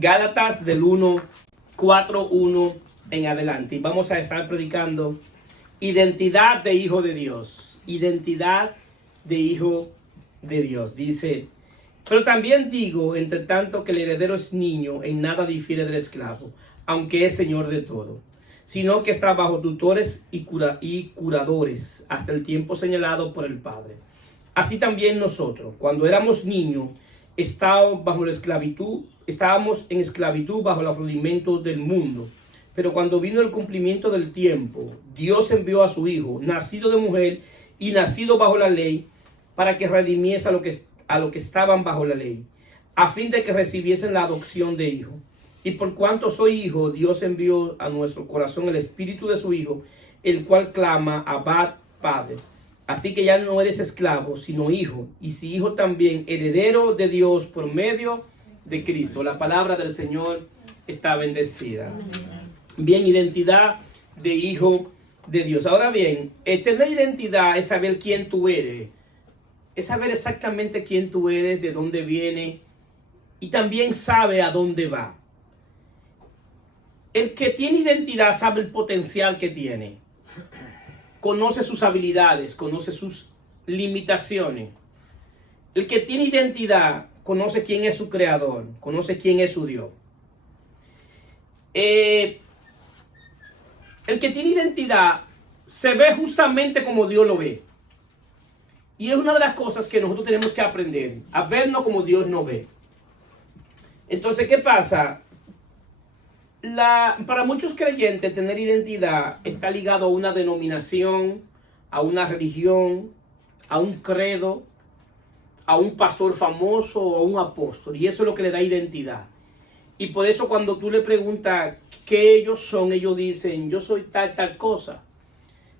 Gálatas del 4:1 en adelante. Y vamos a estar predicando identidad de hijo de Dios. Identidad de hijo de Dios. Dice, pero también digo, entre tanto que el heredero es niño, en nada difiere del esclavo, aunque es señor de todo, sino que está bajo tutores y curadores hasta el tiempo señalado por el Padre. Así también nosotros, cuando éramos niños, estábamos en esclavitud bajo los rudimentos del mundo. Pero cuando vino el cumplimiento del tiempo, Dios envió a su Hijo, nacido de mujer y nacido bajo la ley, para que redimiese a lo que estaban bajo la ley, a fin de que recibiesen la adopción de hijo. Y por cuanto soy hijo, Dios envió a nuestro corazón el espíritu de su Hijo, el cual clama, Abba, Padre. Así que ya no eres esclavo, sino hijo, y si hijo también, heredero de Dios por medio de Cristo. La palabra del Señor está bendecida. Bien, identidad de hijo de Dios. Ahora bien, tener identidad es saber quién tú eres, es saber exactamente quién tú eres, de dónde viene, y también sabe a dónde va. El que tiene identidad sabe el potencial que tiene. Conoce sus habilidades, conoce sus limitaciones. El que tiene identidad conoce quién es su creador, conoce quién es su Dios. El que tiene identidad se ve justamente como Dios lo ve. Y es una de las cosas que nosotros tenemos que aprender, a vernos como Dios nos ve. Entonces, ¿qué pasa? Para muchos creyentes, tener identidad está ligado a una denominación, a una religión, a un credo, a un pastor famoso o a un apóstol. Y eso es lo que le da identidad. Y por eso cuando tú le preguntas qué ellos son, ellos dicen, yo soy tal cosa.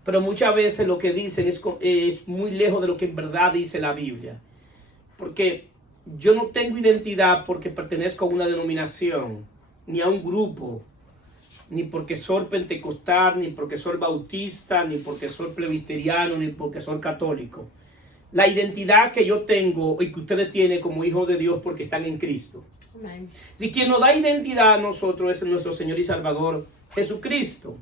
Pero muchas veces lo que dicen es muy lejos de lo que en verdad dice la Biblia. Porque yo no tengo identidad porque pertenezco a una denominación, ni a un grupo, ni porque soy pentecostal, ni porque soy bautista, ni porque soy presbiteriano, ni porque soy católico. La identidad que yo tengo y que ustedes tienen como hijos de Dios porque están en Cristo. Amén. Si quien nos da identidad a nosotros es nuestro Señor y Salvador Jesucristo.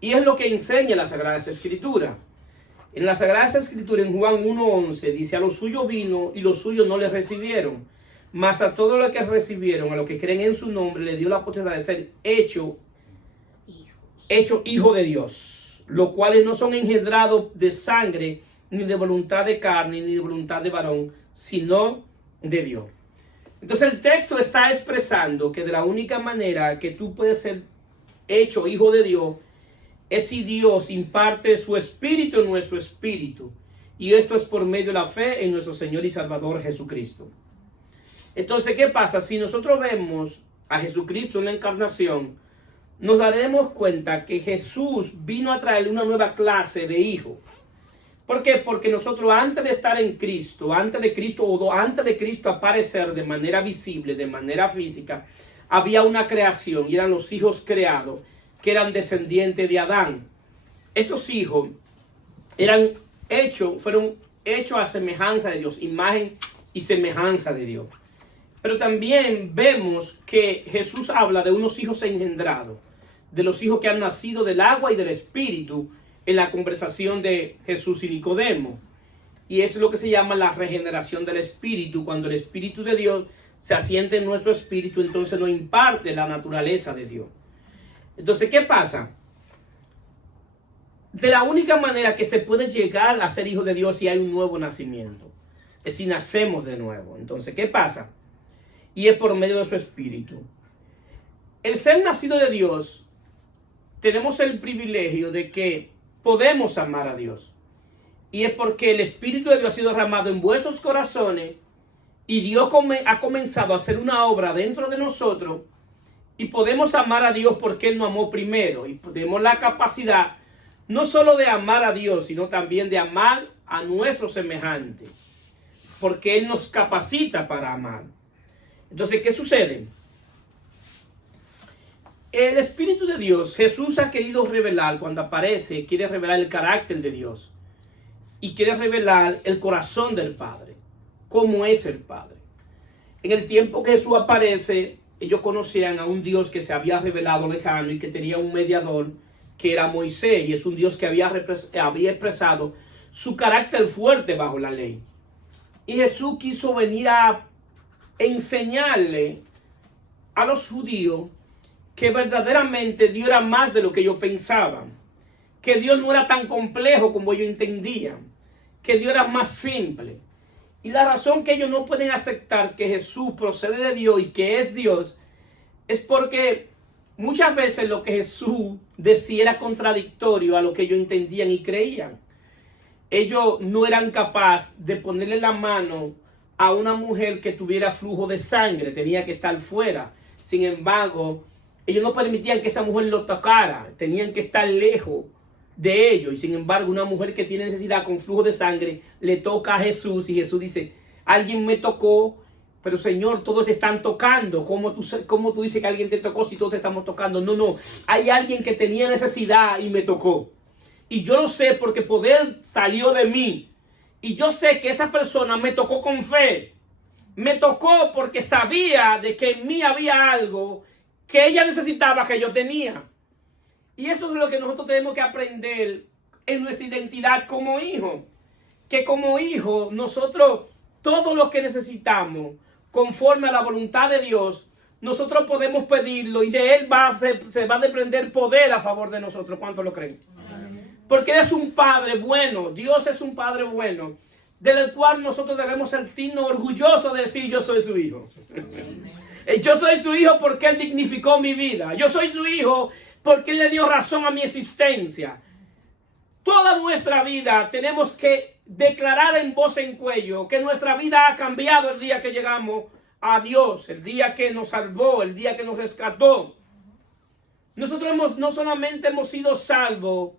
Y es lo que enseña la Sagrada Escritura. En la Sagrada Escritura, en Juan 1:11, dice, a los suyos vino y los suyos no les recibieron. Mas a todos los que recibieron, a los que creen en su nombre, le dio la potestad de ser hecho hijo de Dios, los cuales no son engendrados de sangre, ni de voluntad de carne, ni de voluntad de varón, sino de Dios. Entonces el texto está expresando que de la única manera que tú puedes ser hecho hijo de Dios es si Dios imparte su espíritu en nuestro espíritu. Y esto es por medio de la fe en nuestro Señor y Salvador Jesucristo. Entonces, ¿qué pasa? Si nosotros vemos a Jesucristo en la encarnación, nos daremos cuenta que Jesús vino a traer una nueva clase de hijo. ¿Por qué? Porque nosotros antes de estar en Cristo, antes de Cristo aparecer de manera visible, de manera física, había una creación y eran los hijos creados que eran descendientes de Adán. Estos hijos fueron hechos a semejanza de Dios, imagen y semejanza de Dios. Pero también vemos que Jesús habla de unos hijos engendrados, de los hijos que han nacido del agua y del espíritu en la conversación de Jesús y Nicodemo. Y eso es lo que se llama la regeneración del espíritu. Cuando el espíritu de Dios se asienta en nuestro espíritu, entonces nos imparte la naturaleza de Dios. Entonces, ¿qué pasa? De la única manera que se puede llegar a ser hijo de Dios si hay un nuevo nacimiento, es si nacemos de nuevo. Entonces, ¿qué pasa? Y es por medio de su espíritu. El ser nacido de Dios, tenemos el privilegio de que podemos amar a Dios. Y es porque el Espíritu de Dios ha sido derramado en vuestros corazones y Dios ha comenzado a hacer una obra dentro de nosotros y podemos amar a Dios porque Él nos amó primero. Y tenemos la capacidad no solo de amar a Dios, sino también de amar a nuestro semejante. Porque Él nos capacita para amar. Entonces, ¿qué sucede? El Espíritu de Dios, Jesús ha querido revelar, cuando aparece, quiere revelar el carácter de Dios. Y quiere revelar el corazón del Padre. Cómo es el Padre. En el tiempo que Jesús aparece, ellos conocían a un Dios que se había revelado lejano y que tenía un mediador que era Moisés, y es un Dios que había expresado su carácter fuerte bajo la ley. Y Jesús quiso venir a enseñarle a los judíos que verdaderamente Dios era más de lo que ellos pensaban, que Dios no era tan complejo como ellos entendían, que Dios era más simple. Y la razón que ellos no pueden aceptar que Jesús procede de Dios y que es Dios es porque muchas veces lo que Jesús decía era contradictorio a lo que ellos entendían y creían. Ellos no eran capaces de ponerle la mano a una mujer que tuviera flujo de sangre, tenía que estar fuera. Sin embargo, ellos no permitían que esa mujer lo tocara, tenían que estar lejos de ellos. Y sin embargo, una mujer que tiene necesidad con flujo de sangre le toca a Jesús y Jesús dice: alguien me tocó, pero Señor, todos te están tocando. ¿Cómo tú dices que alguien te tocó si todos te estamos tocando? No, hay alguien que tenía necesidad y me tocó. Y yo lo sé porque poder salió de mí. Y yo sé que esa persona me tocó con fe. Me tocó porque sabía de que en mí había algo que ella necesitaba que yo tenía. Y eso es lo que nosotros tenemos que aprender en nuestra identidad como hijo. Que como hijo, nosotros, todo lo que necesitamos, conforme a la voluntad de Dios, nosotros podemos pedirlo y de Él se va a desprender poder a favor de nosotros. ¿Cuántos lo creen? Porque Él es un Padre bueno. Dios es un Padre bueno, del cual nosotros debemos sentirnos orgullosos de decir: yo soy su hijo. Yo soy su hijo porque Él dignificó mi vida. Yo soy su hijo porque Él le dio razón a mi existencia. Toda nuestra vida tenemos que declarar en voz en cuello que nuestra vida ha cambiado el día que llegamos a Dios, el día que nos salvó, el día que nos rescató. Nosotros no solamente hemos sido salvos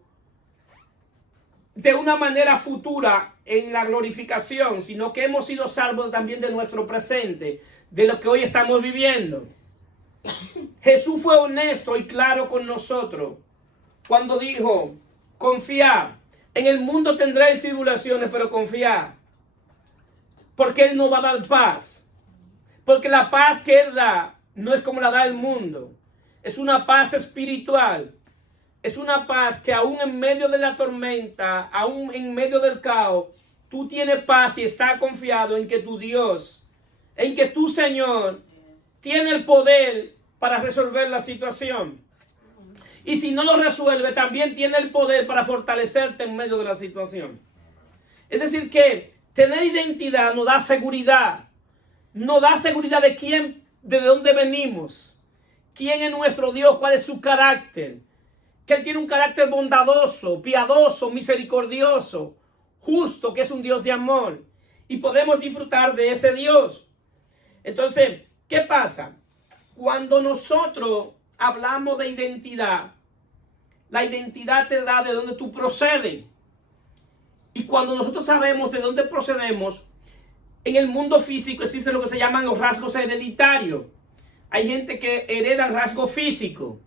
de una manera futura en la glorificación, sino que hemos sido salvos también de nuestro presente, de lo que hoy estamos viviendo. Jesús fue honesto y claro con nosotros cuando dijo: confiad, en el mundo tendréis tribulaciones, pero confiad, porque Él nos va a dar paz. Porque la paz que Él da no es como la da el mundo, es una paz espiritual. Es una paz que aún en medio de la tormenta, aún en medio del caos, tú tienes paz y estás confiado en que tu Dios, en que tu Señor tiene el poder para resolver la situación. Y si no lo resuelve, también tiene el poder para fortalecerte en medio de la situación. Es decir que tener identidad nos da seguridad. Nos da seguridad de quién, de dónde venimos, quién es nuestro Dios, cuál es su carácter. Que Él tiene un carácter bondadoso, piadoso, misericordioso, justo, que es un Dios de amor. Y podemos disfrutar de ese Dios. Entonces, ¿qué pasa? Cuando nosotros hablamos de identidad, la identidad te da de dónde tú procedes. Y cuando nosotros sabemos de dónde procedemos, en el mundo físico existen lo que se llaman los rasgos hereditarios. Hay gente que hereda el rasgo físico,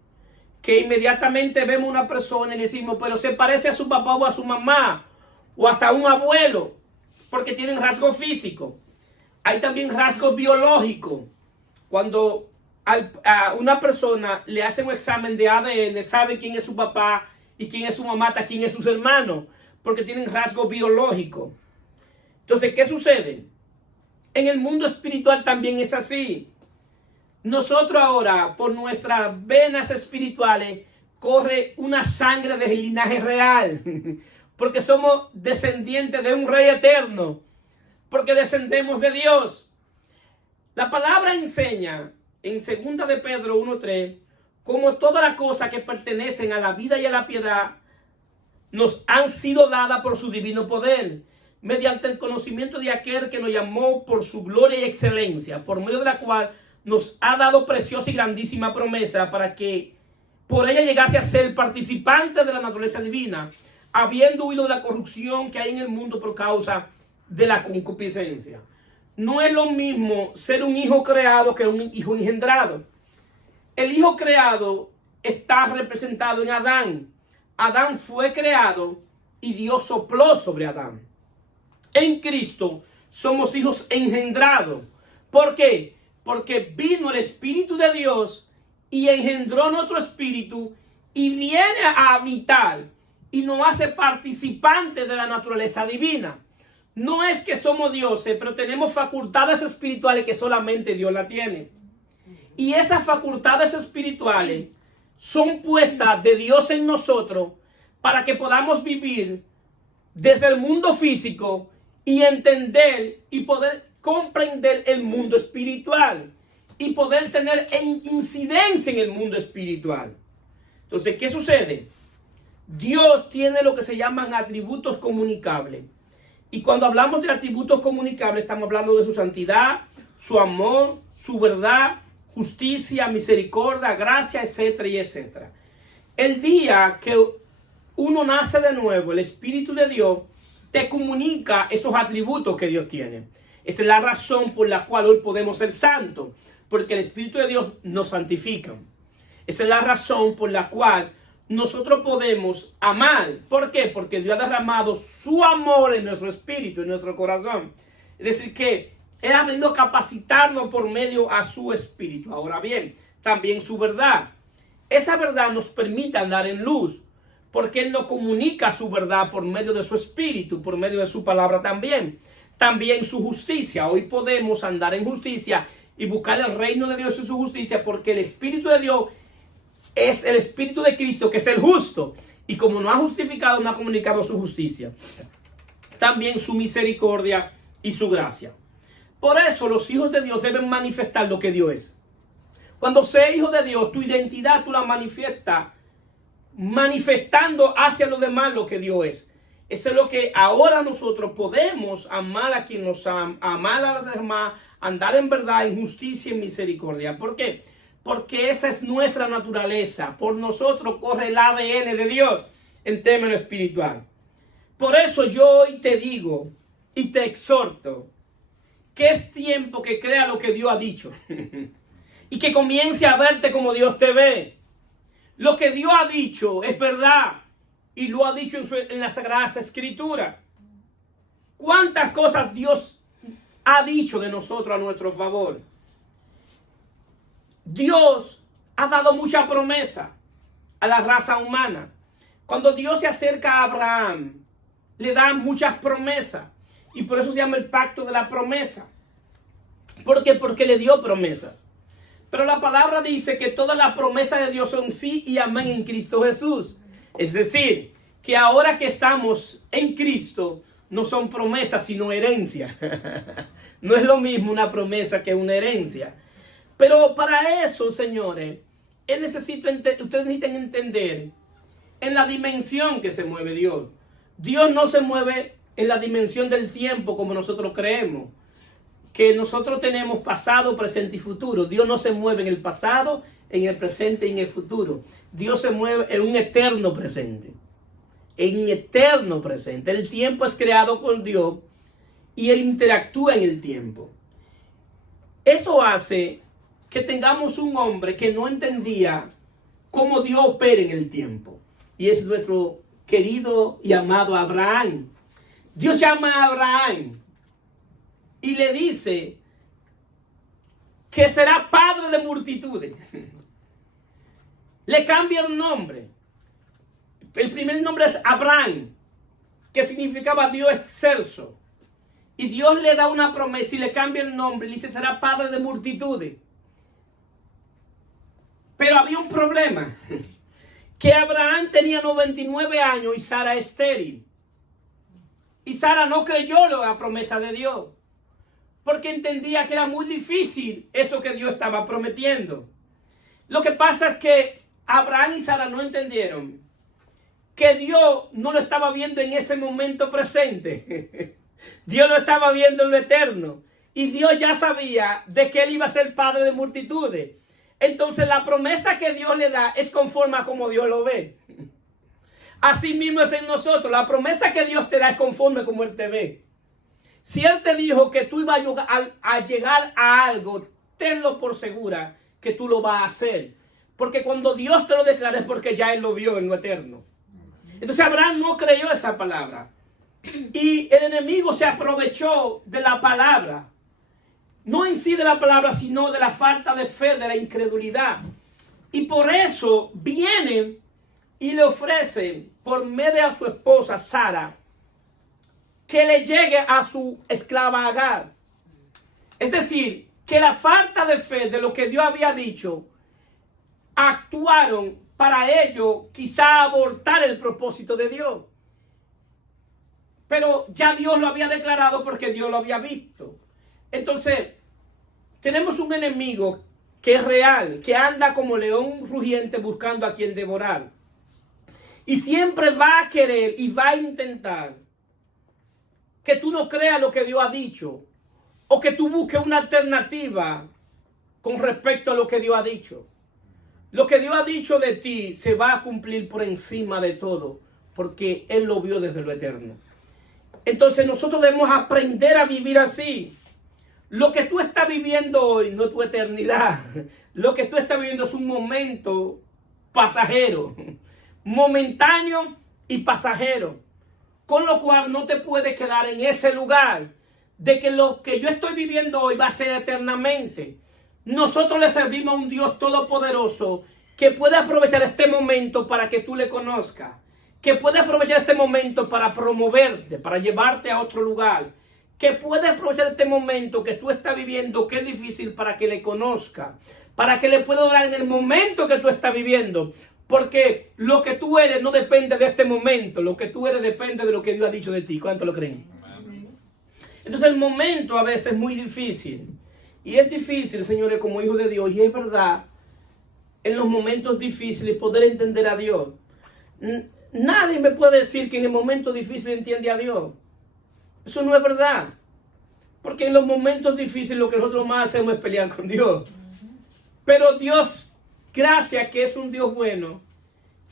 que inmediatamente vemos una persona y le decimos: pero se parece a su papá o a su mamá, o hasta a un abuelo, porque tienen rasgos físicos. Hay también rasgos biológicos. Cuando a una persona le hacen un examen de ADN, sabe quién es su papá y quién es su mamá, hasta quién es sus hermanos, porque tienen rasgos biológicos. Entonces, ¿qué sucede? En el mundo espiritual también es así. Nosotros ahora, por nuestras venas espirituales, corre una sangre de linaje real. Porque somos descendientes de un rey eterno. Porque descendemos de Dios. La palabra enseña en 2 de Pedro 1:3, como todas las cosas que pertenecen a la vida y a la piedad nos han sido dadas por su divino poder, mediante el conocimiento de aquel que nos llamó por su gloria y excelencia, por medio de la cual nos ha dado preciosa y grandísima promesa, para que por ella llegase a ser participante de la naturaleza divina, habiendo huido de la corrupción que hay en el mundo por causa de la concupiscencia. No es lo mismo ser un hijo creado que un hijo engendrado. El hijo creado está representado en Adán. Adán fue creado y Dios sopló sobre Adán. En Cristo somos hijos engendrados. ¿Por qué? porque vino el Espíritu de Dios y engendró nuestro espíritu y viene a habitar y nos hace participantes de la naturaleza divina. No es que somos dioses, pero tenemos facultades espirituales que solamente Dios la tiene. Y esas facultades espirituales son puestas de Dios en nosotros para que podamos vivir desde el mundo físico y entender y poder comprender el mundo espiritual y poder tener incidencia en el mundo espiritual. Entonces, ¿qué sucede? Dios tiene lo que se llaman atributos comunicables. Y cuando hablamos de atributos comunicables, estamos hablando de su santidad, su amor, su verdad, justicia, misericordia, gracia, etcétera y etcétera. El día que uno nace de nuevo, el Espíritu de Dios te comunica esos atributos que Dios tiene. Esa es la razón por la cual hoy podemos ser santos, porque el Espíritu de Dios nos santifica. Esa es la razón por la cual nosotros podemos amar. ¿Por qué? Porque Dios ha derramado su amor en nuestro espíritu, en nuestro corazón. Es decir, que Él ha venido a capacitarnos por medio a su espíritu. Ahora bien, también su verdad. Esa verdad nos permite andar en luz, porque Él nos comunica su verdad por medio de su espíritu, por medio de su palabra también. También su justicia. Hoy podemos andar en justicia y buscar el reino de Dios y su justicia, porque el Espíritu de Dios es el Espíritu de Cristo, que es el justo. Y como no ha justificado, no ha comunicado su justicia. También su misericordia y su gracia. Por eso los hijos de Dios deben manifestar lo que Dios es. Cuando seas hijo de Dios, tu identidad tú la manifiestas manifestando hacia los demás lo que Dios es. Eso es lo que ahora nosotros podemos amar a quien nos ama, amar a los demás, andar en verdad, en justicia y en misericordia. ¿Por qué? Porque esa es nuestra naturaleza. Por nosotros corre el ADN de Dios en términos espiritual. Por eso yo hoy te digo y te exhorto que es tiempo que crea lo que Dios ha dicho y que comience a verte como Dios te ve. Lo que Dios ha dicho es verdad y lo ha dicho en la Sagrada Escritura. ¿Cuántas cosas Dios ha dicho de nosotros a nuestro favor? Dios ha dado mucha promesa a la raza humana. Cuando Dios se acerca a Abraham, le da muchas promesas. Y por eso se llama el pacto de la promesa. ¿Por qué? Porque le dio promesa. Pero la palabra dice que todas las promesas de Dios son sí y amén en Cristo Jesús. Es decir, que ahora que estamos en Cristo, no son promesas, sino herencia. No es lo mismo una promesa que una herencia. Pero para eso, señores, ustedes necesitan entender en la dimensión que se mueve Dios. Dios no se mueve en la dimensión del tiempo como nosotros creemos, que nosotros tenemos pasado, presente y futuro. Dios no se mueve en el pasado, en el presente y en el futuro. Dios se mueve en un eterno presente. En eterno presente. El tiempo es creado por Dios y Él interactúa en el tiempo. Eso hace que tengamos un hombre que no entendía cómo Dios opera en el tiempo. Y es nuestro querido y amado Abraham. Dios llama a Abraham y le dice que será padre de multitudes. Le cambia el nombre. El primer nombre es Abraham, que significaba Dios excelso. Y Dios le da una promesa y le cambia el nombre. Le dice, será padre de multitudes. Pero había un problema. Que Abraham tenía 99 años y Sara estéril. Y Sara no creyó la promesa de Dios. Porque entendía que era muy difícil eso que Dios estaba prometiendo. Lo que pasa es que Abraham y Sara no entendieron que Dios no lo estaba viendo en ese momento presente. Dios lo estaba viendo en lo eterno. Y Dios ya sabía de que él iba a ser padre de multitudes. Entonces la promesa que Dios le da es conforme a como Dios lo ve. Así mismo es en nosotros. La promesa que Dios te da es conforme como Él te ve. Si Él te dijo que tú ibas a llegar a algo, tenlo por segura que tú lo vas a hacer. Porque cuando Dios te lo declara es porque ya Él lo vio en lo eterno. Entonces Abraham no creyó esa palabra. Y el enemigo se aprovechó de la palabra. No en sí de la palabra, sino de la falta de fe, de la incredulidad. Y por eso viene y le ofrece por medio de su esposa Sara que le llegue a su esclava Agar. Es decir, que la falta de fe de lo que Dios había dicho actuaron para ello quizá abortar el propósito de Dios. Pero ya Dios lo había declarado porque Dios lo había visto. Entonces, tenemos un enemigo que es real, que anda como león rugiente buscando a quien devorar. Y siempre va a querer y va a intentar que tú no creas lo que Dios ha dicho, o que tú busques una alternativa con respecto a lo que Dios ha dicho. Lo que Dios ha dicho de ti se va a cumplir por encima de todo, porque Él lo vio desde lo eterno. Entonces nosotros debemos aprender a vivir así. Lo que tú estás viviendo hoy no es tu eternidad. Lo que tú estás viviendo es un momento pasajero, momentáneo y pasajero. Con lo cual no te puedes quedar en ese lugar de que lo que yo estoy viviendo hoy va a ser eternamente. Nosotros le servimos a un Dios todopoderoso que puede aprovechar este momento para que tú le conozcas, que puede aprovechar este momento para promoverte, para llevarte a otro lugar, que puede aprovechar este momento que tú estás viviendo, que es difícil, para que le conozca, para que le pueda orar en el momento que tú estás viviendo. Porque lo que tú eres no depende de este momento, lo que tú eres depende de lo que Dios ha dicho de ti. ¿Cuánto lo creen? Entonces el momento a veces es muy difícil. Y es difícil, señores, como hijos de Dios. Y es verdad, en los momentos difíciles poder entender a Dios. Nadie me puede decir que en el momento difícil entiende a Dios. Eso no es verdad. Porque en los momentos difíciles lo que nosotros más hacemos es pelear con Dios. Pero Dios, gracias que es un Dios bueno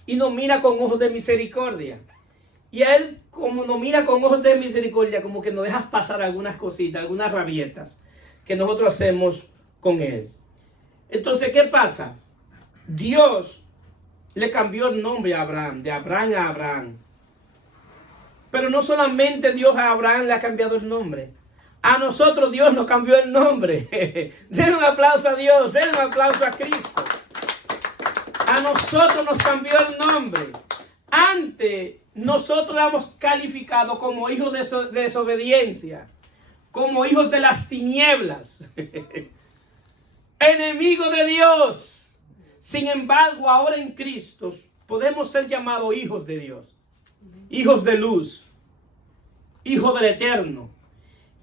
y nos mira con ojos de misericordia. Y a Él, como nos mira con ojos de misericordia, como que nos deja pasar algunas cositas, algunas rabietas que nosotros hacemos con Él. Entonces, ¿qué pasa? Dios le cambió el nombre a Abraham, de Abraham a Abraham. Pero no solamente Dios a Abraham le ha cambiado el nombre. A nosotros Dios nos cambió el nombre. Denle un aplauso a Dios, denle un aplauso a Cristo. A nosotros nos cambió el nombre. Antes nosotros éramos calificados como hijos de desobediencia, como hijos de las tinieblas, enemigos de Dios. Sin embargo, ahora en Cristo podemos ser llamados hijos de Dios, hijos de luz, hijos del Eterno.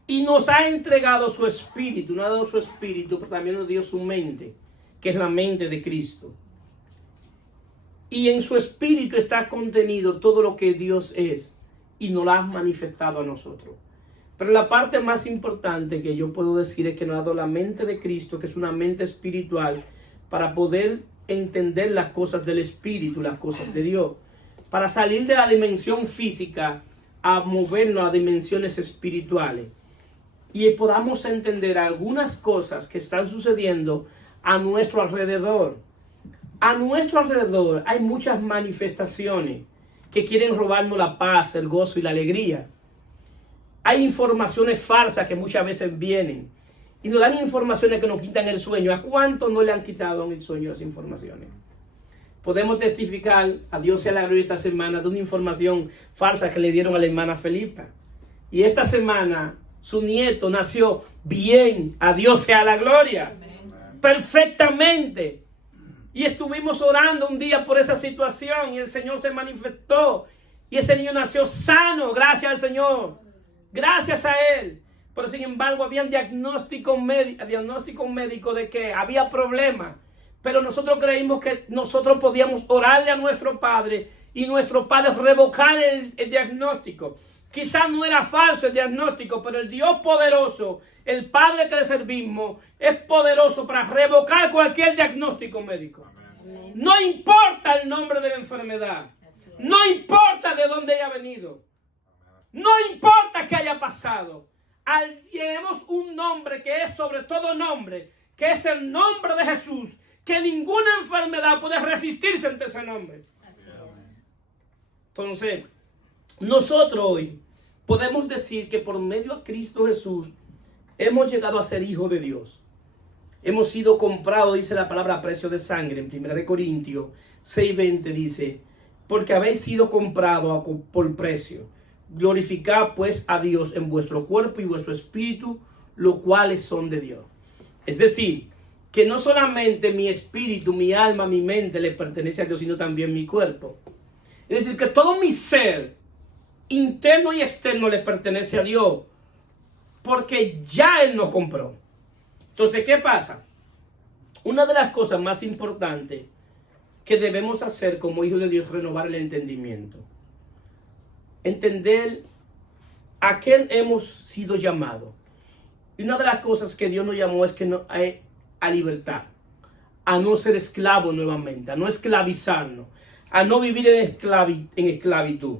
Y nos ha entregado su espíritu, nos ha dado su espíritu, pero también nos dio su mente, que es la mente de Cristo. Y en su espíritu está contenido todo lo que Dios es y nos lo ha manifestado a nosotros. Pero la parte más importante que yo puedo decir es que nos ha dado la mente de Cristo, que es una mente espiritual, para poder entender las cosas del espíritu, las cosas de Dios, para salir de la dimensión física a movernos a dimensiones espirituales y podamos entender algunas cosas que están sucediendo a nuestro alrededor. A nuestro alrededor hay muchas manifestaciones que quieren robarnos la paz, el gozo y la alegría. Hay informaciones falsas que muchas veces vienen y nos dan informaciones que nos quitan el sueño. ¿A cuántos no le han quitado el sueño esas informaciones? Podemos testificar, a Dios sea la gloria, esta semana de una información falsa que le dieron a la hermana Felipa. Y esta semana su nieto nació bien, a Dios sea la gloria. Amén. Perfectamente. Y estuvimos orando un día por esa situación y el Señor se manifestó. Y ese niño nació sano, gracias al Señor. Gracias a Él. Pero sin embargo había un diagnóstico médico de que había problemas. Pero nosotros creímos que nosotros podíamos orarle a nuestro Padre y nuestro Padre revocar el diagnóstico. Quizás no era falso el diagnóstico, pero el Dios poderoso, el Padre que le servimos, es poderoso para revocar cualquier diagnóstico médico. Amén. No importa el nombre de la enfermedad. No importa de dónde haya venido. No importa qué haya pasado. Tenemos un nombre que es sobre todo nombre, que es el nombre de Jesús, que ninguna enfermedad puede resistirse ante ese nombre. Entonces, nosotros hoy podemos decir que por medio de Cristo Jesús hemos llegado a ser hijos de Dios. Hemos sido comprados, dice la palabra, a precio de sangre. En 1 Corintios 6:20 dice, porque habéis sido comprados por precio. Glorificad pues a Dios en vuestro cuerpo y vuestro espíritu, los cuales son de Dios. Es decir, que no solamente mi espíritu, mi alma, mi mente le pertenece a Dios, sino también mi cuerpo. Es decir, que todo mi ser, interno y externo, le pertenece a Dios, porque ya Él nos compró. Entonces, ¿qué pasa? Una de las cosas más importantes que debemos hacer como hijos de Dios es renovar el entendimiento. Entender a quién hemos sido llamados. Y una de las cosas que Dios nos llamó es que a libertad, a no ser esclavos nuevamente, a no esclavizarnos, a no vivir en esclavitud.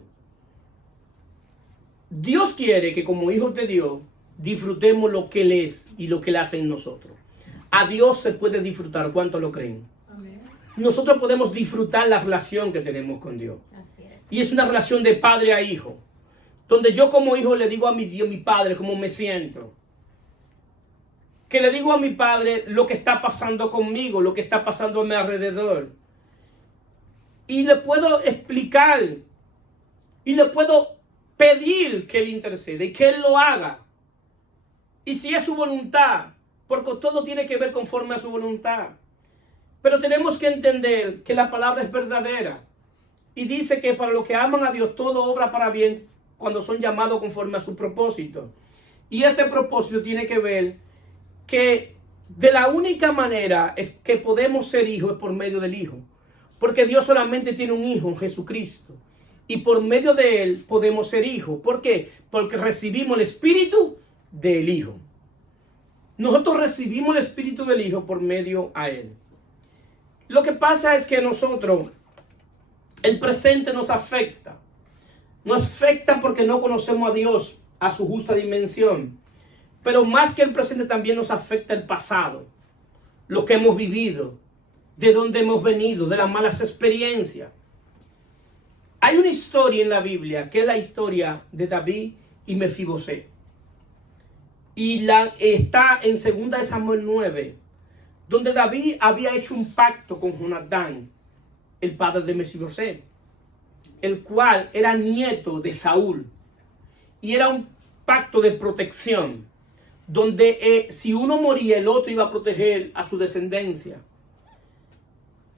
Dios quiere que como hijos de Dios disfrutemos lo que Él es y lo que Él hace en nosotros. A Dios se puede disfrutar. ¿Cuánto lo creen? Amén. Nosotros podemos disfrutar la relación que tenemos con Dios. Así es. Y es una relación de padre a hijo, donde yo como hijo le digo a mi Dios, mi Padre, cómo me siento. Que le digo a mi Padre lo que está pasando conmigo, lo que está pasando a mi alrededor. Y le puedo explicar y le puedo pedir que Él interceda y que Él lo haga. Y si es su voluntad, porque todo tiene que ver conforme a su voluntad. Pero tenemos que entender que la palabra es verdadera. Y dice que para los que aman a Dios, todo obra para bien cuando son llamados conforme a su propósito. Y este propósito tiene que ver que de la única manera es que podemos ser hijos es por medio del Hijo. Porque Dios solamente tiene un Hijo, Jesucristo. Y por medio de Él podemos ser hijos. ¿Por qué? Porque recibimos el Espíritu del Hijo. Nosotros recibimos el Espíritu del Hijo por medio a Él. Lo que pasa es que nosotros, el presente nos afecta. Nos afecta porque no conocemos a Dios a su justa dimensión. Pero más que el presente también nos afecta el pasado. Lo que hemos vivido, de dónde hemos venido, de las malas experiencias. Hay una historia en la Biblia que es la historia de David y Mefibosé. Y está en 2 Samuel 9, donde David había hecho un pacto con Jonatán, el padre de Mefibosé, el cual era nieto de Saúl. Y era un pacto de protección, donde si uno moría, el otro iba a proteger a su descendencia.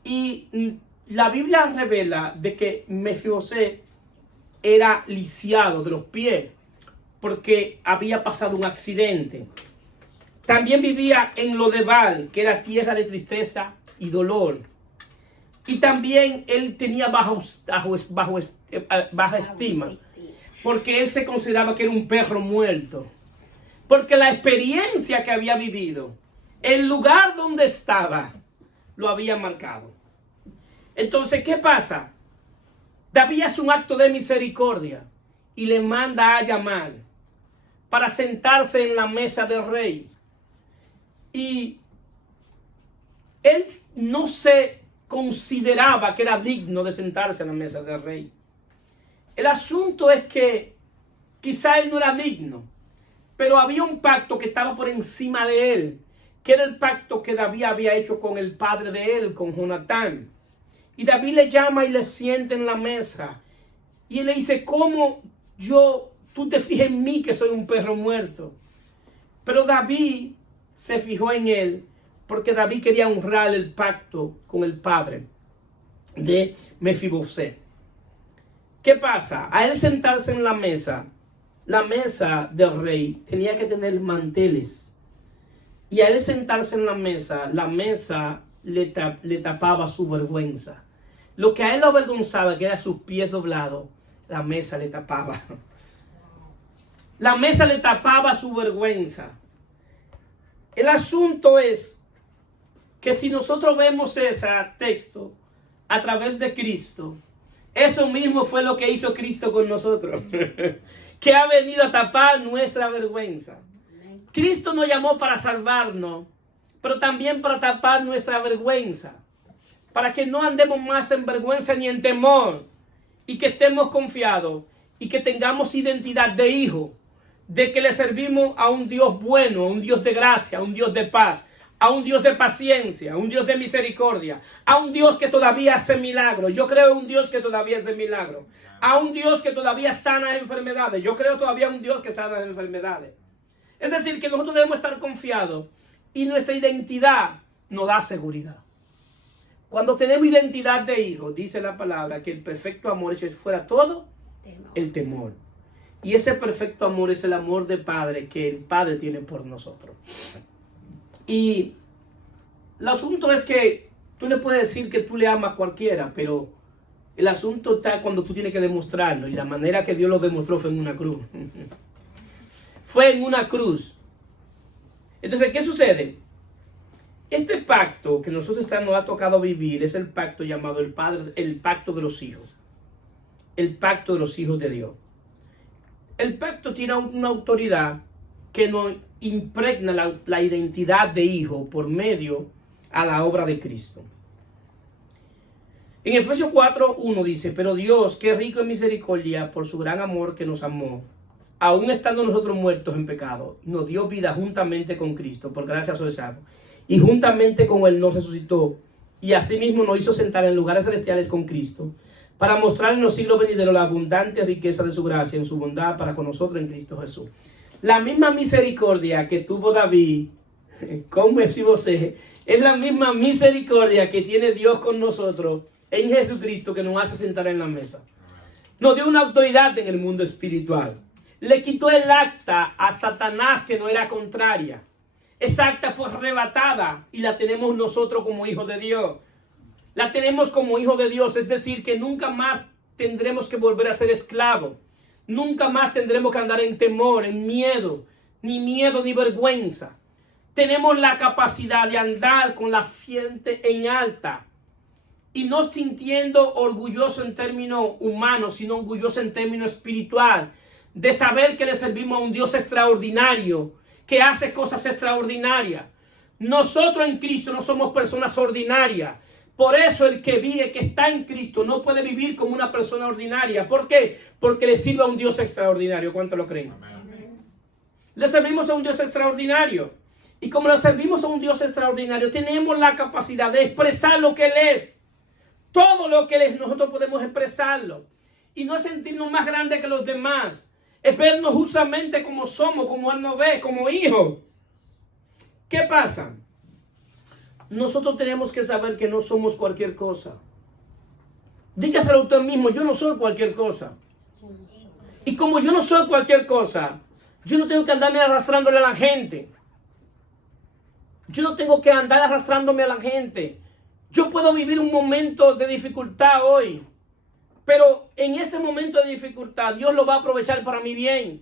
Y la Biblia revela de que Mefibosé era lisiado de los pies, porque había pasado un accidente. También vivía en Lodebar, que era tierra de tristeza y dolor. Y también él tenía baja estima, porque él se consideraba que era un perro muerto. Porque la experiencia que había vivido, el lugar donde estaba, lo había marcado. Entonces, ¿qué pasa? David hace un acto de misericordia y le manda a llamar para sentarse en la mesa del rey. Y él no se consideraba que era digno de sentarse en la mesa del rey. El asunto es que quizá él no era digno, pero había un pacto que estaba por encima de él, que era el pacto que David había hecho con el padre de él, con Jonatán. Y David le llama y le sienta en la mesa. Y él le dice, ¿cómo tú te fijas en mí que soy un perro muerto? Pero David se fijó en él porque David quería honrar el pacto con el padre de Mefibosé. ¿Qué pasa? A él sentarse en la mesa del rey tenía que tener manteles. Y a él sentarse en la mesa le tapaba su vergüenza. Lo que a él lo avergonzaba, que era sus pies doblados, la mesa le tapaba. La mesa le tapaba su vergüenza. El asunto es que si nosotros vemos ese texto a través de Cristo, eso mismo fue lo que hizo Cristo con nosotros, que ha venido a tapar nuestra vergüenza. Cristo nos llamó para salvarnos, pero también para tapar nuestra vergüenza, para que no andemos más en vergüenza ni en temor, y que estemos confiados y que tengamos identidad de hijo, de que le servimos a un Dios bueno, a un Dios de gracia, a un Dios de paz, a un Dios de paciencia, a un Dios de misericordia, a un Dios que todavía hace milagros. Yo creo en un Dios que todavía hace milagros, a un Dios que todavía sana enfermedades. Yo creo todavía en un Dios que sana enfermedades. Es decir, que nosotros debemos estar confiados y nuestra identidad nos da seguridad. Cuando tenemos identidad de hijo, dice la palabra que el perfecto amor echa fuera todo el temor. Y ese perfecto amor es el amor de Padre que el Padre tiene por nosotros. Y el asunto es que tú le puedes decir que tú le amas a cualquiera, pero el asunto está cuando tú tienes que demostrarlo. Y la manera que Dios lo demostró fue en una cruz. Fue en una cruz. Entonces, ¿qué sucede? Este pacto que nosotros nos ha tocado vivir es el pacto llamado el pacto de los hijos. El pacto de los hijos de Dios. El pacto tiene una autoridad que nos impregna la identidad de hijo por medio a la obra de Cristo. En Efesios 4:1 dice, pero Dios, que es rico en misericordia por su gran amor que nos amó, aún estando nosotros muertos en pecado, nos dio vida juntamente con Cristo, por gracia sois salvos, y juntamente con él nos resucitó, y asimismo nos hizo sentar en lugares celestiales con Cristo, para mostrar en los siglos venideros la abundante riqueza de su gracia en su bondad para con nosotros en Cristo Jesús. La misma misericordia que tuvo David con Mefibosé es la misma misericordia que tiene Dios con nosotros en Jesucristo, que nos hace sentar en la mesa. Nos dio una autoridad en el mundo espiritual. Le quitó el acta a Satanás, que no era contraria. Esa acta fue arrebatada y la tenemos nosotros como hijos de Dios. La tenemos como hijo de Dios, es decir, que nunca más tendremos que volver a ser esclavos. Nunca más tendremos que andar en temor, en miedo ni vergüenza. Tenemos la capacidad de andar con la frente en alta y no sintiendo orgulloso en términos humanos, sino orgulloso en términos espiritual, de saber que le servimos a un Dios extraordinario, que hace cosas extraordinarias. Nosotros en Cristo no somos personas ordinarias. Por eso el que vive, que está en Cristo, no puede vivir como una persona ordinaria. ¿Por qué? Porque le sirve a un Dios extraordinario. ¿Cuánto lo creen? Amén. Le servimos a un Dios extraordinario. Y como le servimos a un Dios extraordinario, tenemos la capacidad de expresar lo que Él es. Todo lo que Él es, nosotros podemos expresarlo. Y no es sentirnos más grandes que los demás. Es vernos justamente como somos, como Él nos ve, como hijos. ¿Qué pasa? Nosotros tenemos que saber que no somos cualquier cosa. Dígaselo a usted mismo, yo no soy cualquier cosa. Y como yo no soy cualquier cosa, yo no tengo que andarme arrastrándole a la gente. Yo no tengo que andar arrastrándome a la gente. Yo puedo vivir un momento de dificultad hoy, pero en este momento de dificultad Dios lo va a aprovechar para mi bien,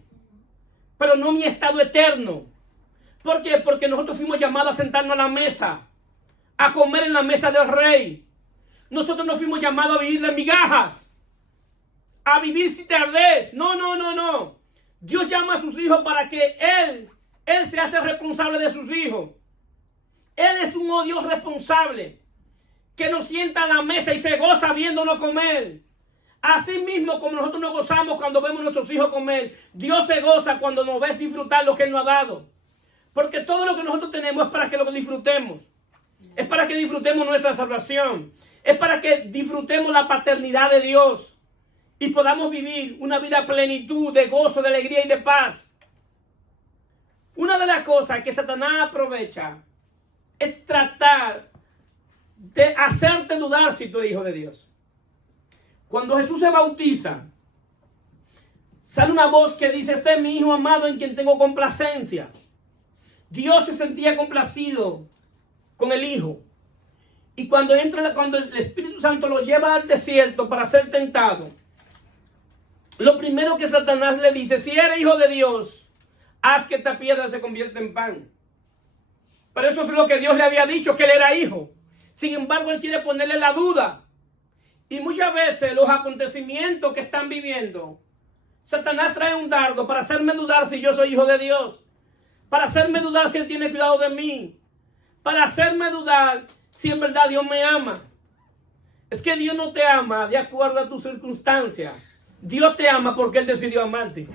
pero no mi estado eterno. ¿Por qué? Porque nosotros fuimos llamados a sentarnos a la mesa, a comer en la mesa del rey. Nosotros no fuimos llamados a vivir de migajas, a vivir si tardés. No. Dios llama a sus hijos para que Él se hace responsable de sus hijos. Él es un Dios responsable, que nos sienta a la mesa y se goza viéndonos comer. Así mismo como nosotros nos gozamos cuando vemos a nuestros hijos comer, Dios se goza cuando nos ves disfrutar lo que Él nos ha dado. Porque todo lo que nosotros tenemos es para que lo disfrutemos. Es para que disfrutemos nuestra salvación. Es para que disfrutemos la paternidad de Dios. Y podamos vivir una vida a plenitud, de gozo, de alegría y de paz. Una de las cosas que Satanás aprovecha es tratar de hacerte dudar si tú eres hijo de Dios. Cuando Jesús se bautiza, sale una voz que dice: este es mi hijo amado en quien tengo complacencia. Dios se sentía complacido con el hijo. Y cuando el Espíritu Santo lo lleva al desierto para ser tentado, lo primero que Satanás le dice: si eres hijo de Dios, haz que esta piedra se convierta en pan. Pero eso es lo que Dios le había dicho, que él era hijo. Sin embargo, él quiere ponerle la duda. Y muchas veces los acontecimientos que están viviendo, Satanás trae un dardo para hacerme dudar si yo soy hijo de Dios, para hacerme dudar si Él tiene cuidado de mí, para hacerme dudar si en verdad Dios me ama. Es que Dios no te ama de acuerdo a tus circunstancias. Dios te ama porque Él decidió amarte.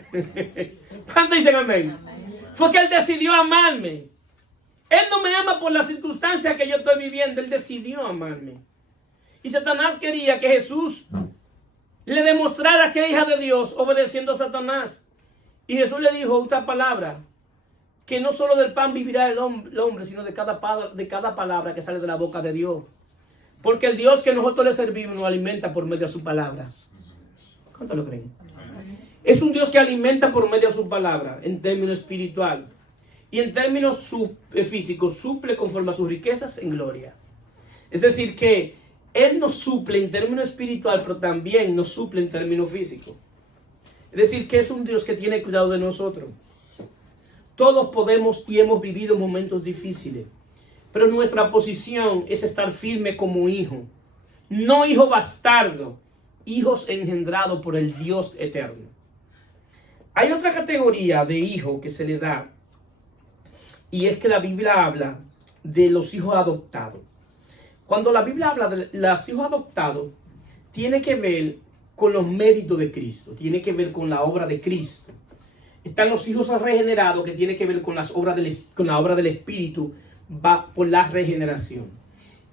¿Cuántos dicen amén? Fue que Él decidió amarme. Él no me ama por las circunstancias que yo estoy viviendo. Él decidió amarme. Y Satanás quería que Jesús le demostrara que era hija de Dios obedeciendo a Satanás. Y Jesús le dijo esta palabra, que no solo del pan vivirá el hombre, sino de cada palabra que sale de la boca de Dios. Porque el Dios que nosotros le servimos nos alimenta por medio de su palabra. ¿Cuánto lo creen? Es un Dios que alimenta por medio de su palabra en términos espiritual. Y en términos físicos, suple conforme a sus riquezas en gloria. Es decir, que Él nos suple en términos espiritual, pero también nos suple en términos físicos. Es decir, que es un Dios que tiene cuidado de nosotros. Todos podemos y hemos vivido momentos difíciles, pero nuestra posición es estar firme como hijo. No hijo bastardo, hijos engendrados por el Dios eterno. Hay otra categoría de hijo que se le da, y es que la Biblia habla de los hijos adoptados. Cuando la Biblia habla de los hijos adoptados, tiene que ver con los méritos de Cristo, tiene que ver con la obra de Cristo. Están los hijos regenerados, que tiene que ver con la obra del Espíritu, va por la regeneración.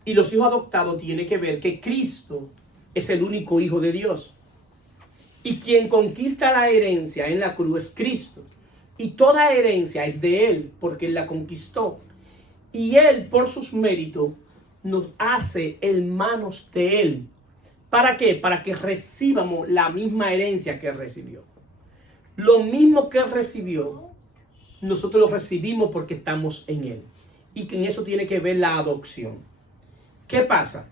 Y los hijos adoptados tiene que ver que Cristo es el único Hijo de Dios. Y quien conquista la herencia en la cruz es Cristo. Y toda herencia es de Él, porque Él la conquistó. Y Él, por sus méritos, nos hace hermanos de Él. ¿Para qué? Para que recibamos la misma herencia que Él recibió. Lo mismo que Él recibió, nosotros lo recibimos porque estamos en Él. Y que en eso tiene que ver la adopción. ¿Qué pasa?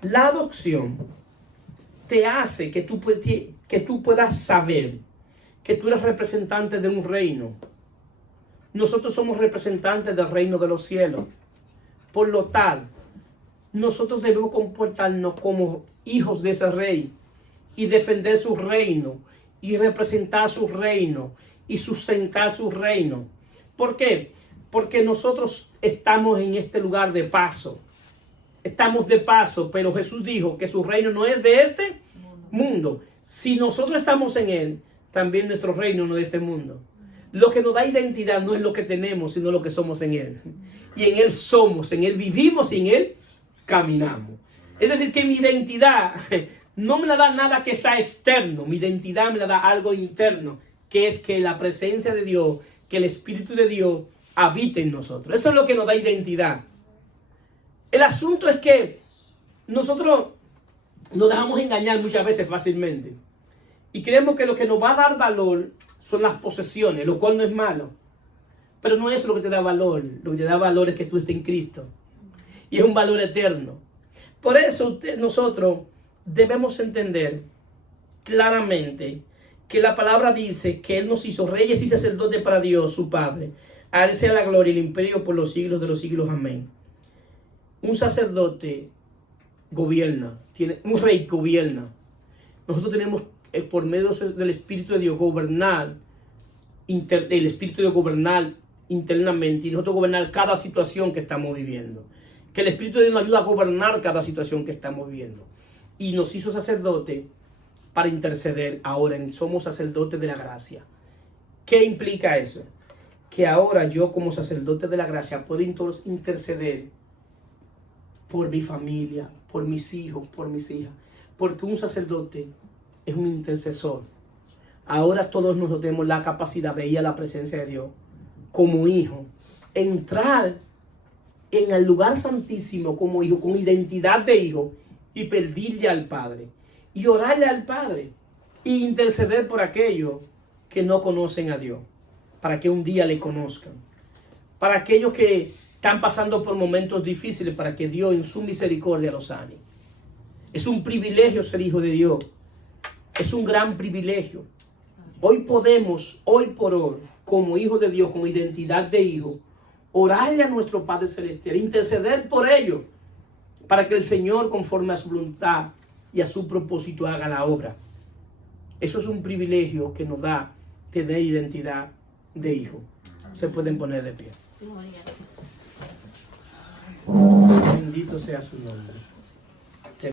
La adopción te hace que tú puedas saber que tú eres representante de un reino. Nosotros somos representantes del reino de los cielos. Por lo tal, nosotros debemos comportarnos como hijos de ese rey y defender su reino y representar su reino y sustentar su reino. ¿Por qué? Porque nosotros estamos en este lugar de paso. Estamos de paso, pero Jesús dijo que su reino no es de este mundo. Si nosotros estamos en Él, también nuestro reino no es de este mundo. Lo que nos da identidad no es lo que tenemos, sino lo que somos en Él. Y en Él somos, en Él vivimos y en Él caminamos. Es decir, que mi identidad no me la da nada que está externo. Mi identidad me la da algo interno, que es que la presencia de Dios, que el Espíritu de Dios habite en nosotros. Eso es lo que nos da identidad. El asunto es que nosotros nos dejamos engañar muchas veces fácilmente. Y creemos que lo que nos va a dar valor son las posesiones, lo cual no es malo. Pero no es lo que te da valor. Lo que te da valor es que tú estés en Cristo. Y es un valor eterno. Por eso nosotros debemos entender claramente que la palabra dice que Él nos hizo reyes y sacerdotes para Dios, su Padre. A Él sea la gloria y el imperio por los siglos de los siglos. Amén. Un sacerdote gobierna, un rey gobierna. Nosotros tenemos por medio del Espíritu de Dios gobernar, el Espíritu de Dios gobernar internamente y nosotros gobernar cada situación que estamos viviendo. Que el Espíritu de Dios nos ayuda a gobernar cada situación que estamos viviendo. Y nos hizo sacerdote para interceder. Ahora somos sacerdotes de la gracia. ¿Qué implica eso? Que ahora yo como sacerdote de la gracia puedo interceder por mi familia, por mis hijos, por mis hijas. Porque un sacerdote es un intercesor. Ahora todos nosotros tenemos la capacidad de ir a la presencia de Dios como hijo. Entrar en el lugar santísimo como hijo, con identidad de hijo, y pedirle al Padre. Y orarle al Padre. Y interceder por aquellos que no conocen a Dios. Para que un día le conozcan. Para aquellos que están pasando por momentos difíciles, para que Dios en su misericordia los sane. Es un privilegio ser hijo de Dios. Es un gran privilegio. Hoy podemos, hoy por hoy, como hijo de Dios, con identidad de hijo, orarle a nuestro Padre Celestial, interceder por ellos, para que el Señor, conforme a su voluntad y a su propósito, haga la obra. Eso es un privilegio que nos da tener identidad de hijo. Se pueden poner de pie. Bendito sea su nombre.